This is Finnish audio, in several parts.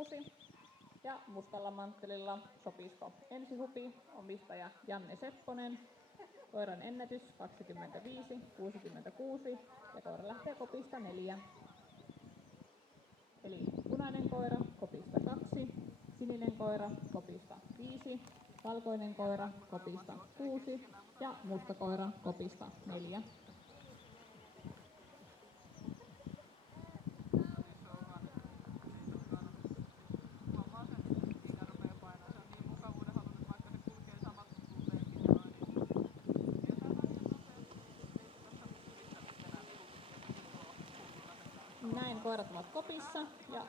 6. Ja mustalla manttelilla sopisto ensihupi, omistaja Janne Sepponen. Koiran ennätys 25,66 ja koira lähtee kopista 4. Eli punainen koira kopista 2, sininen koira kopista 5, valkoinen koira kopista 6 ja musta koira kopista 4. Näin koirat ovat kopissa ja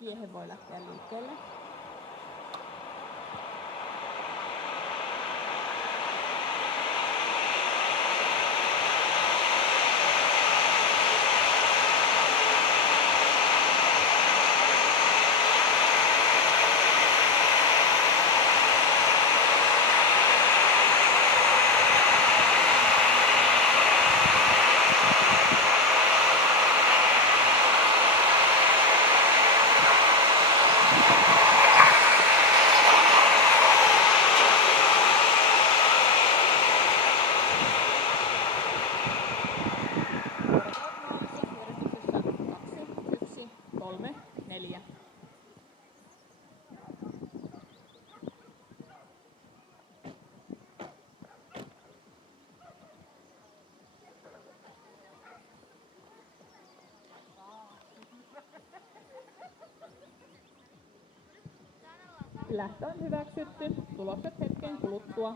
viehe voi lähteä liikkeelle. Lähtö on hyväksytty. Tulokset hetken kuluttua.